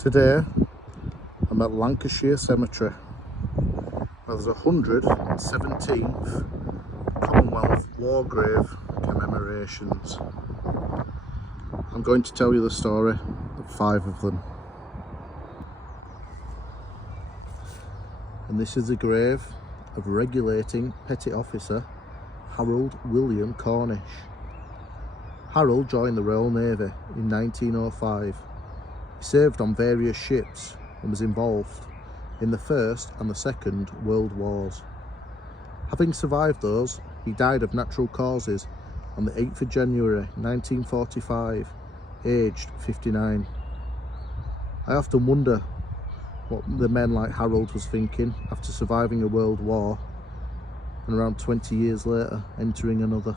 Today I'm at Lancaster Cemetery, where there's 117th Commonwealth War Grave commemorations. I'm going to tell you the story of 5 of them. And this is the grave of Regulating Petty Officer Harold William Cornish. Harold joined the Royal Navy in 1905. He served on various ships and was involved in the First and the Second World Wars. Having survived those, he died of natural causes on the 8th of January 1945, aged 59. I often wonder what the men like Harold was thinking after surviving a world war and around 20 years later entering another.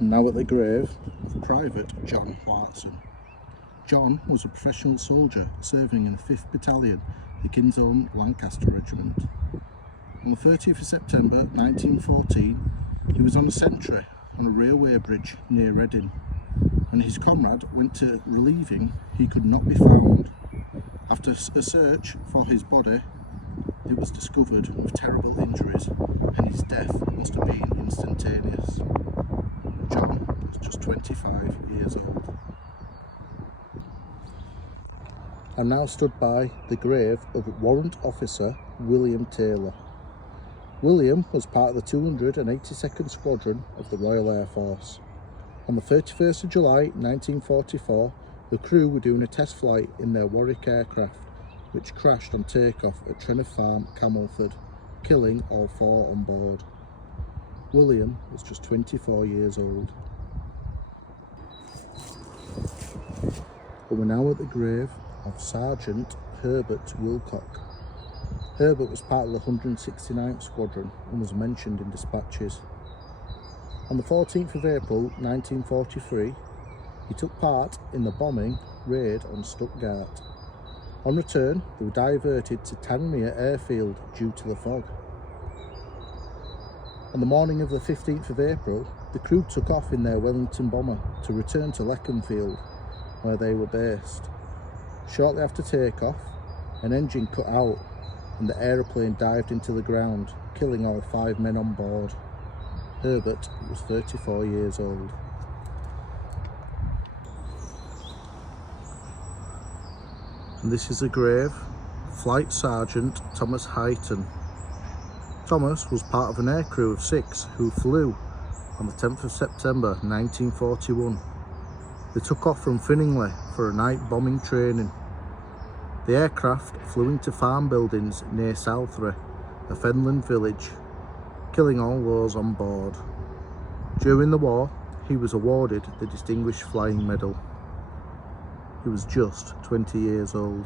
Now at the grave of Private John HUARTSON. John was a professional soldier serving in the 5th Battalion, the King's Own Lancaster Regiment. On the 30th of September 1914, he was on a sentry on a railway bridge near Reading. When his comrade went to relieve him, he could not be found. After a search for his body, it was discovered with terrible injuries, and his death must have been instantaneous. John was just 25 years old. I'm now stood by the grave of Warrant Officer William Taylor. William was part of the 282nd Squadron of the Royal Air Force. On the 31st of July 1944, the crew were doing a test flight in their Warwick aircraft, which crashed on takeoff at Treneth Farm, Camelford, killing all 4 on board. William was just 24 years old. But we're now at the grave of Sergeant Herbert WILCOCK. Herbert was part of the 169th Squadron and was mentioned in dispatches. On the 14th of April 1943, he took part in the bombing raid on Stuttgart. On return, they were diverted to Tanmere Airfield due to the fog. On the morning of the 15th of April, the crew took off in their Wellington bomber to return to Leconfield, where they were based. Shortly after takeoff, an engine cut out and the aeroplane dived into the ground, killing all 5 men on board. Herbert was 34 years old. And this is the grave of Flight Sergeant Thomas HIGHTON. Thomas was part of an aircrew of 6 who flew on the 10th of September 1941. They took off from Finningley for a night bombing training. The aircraft flew into farm buildings near Southry, a Fenland village, killing all those on board. During the war, he was awarded the Distinguished Flying Medal. He was just 20 years old.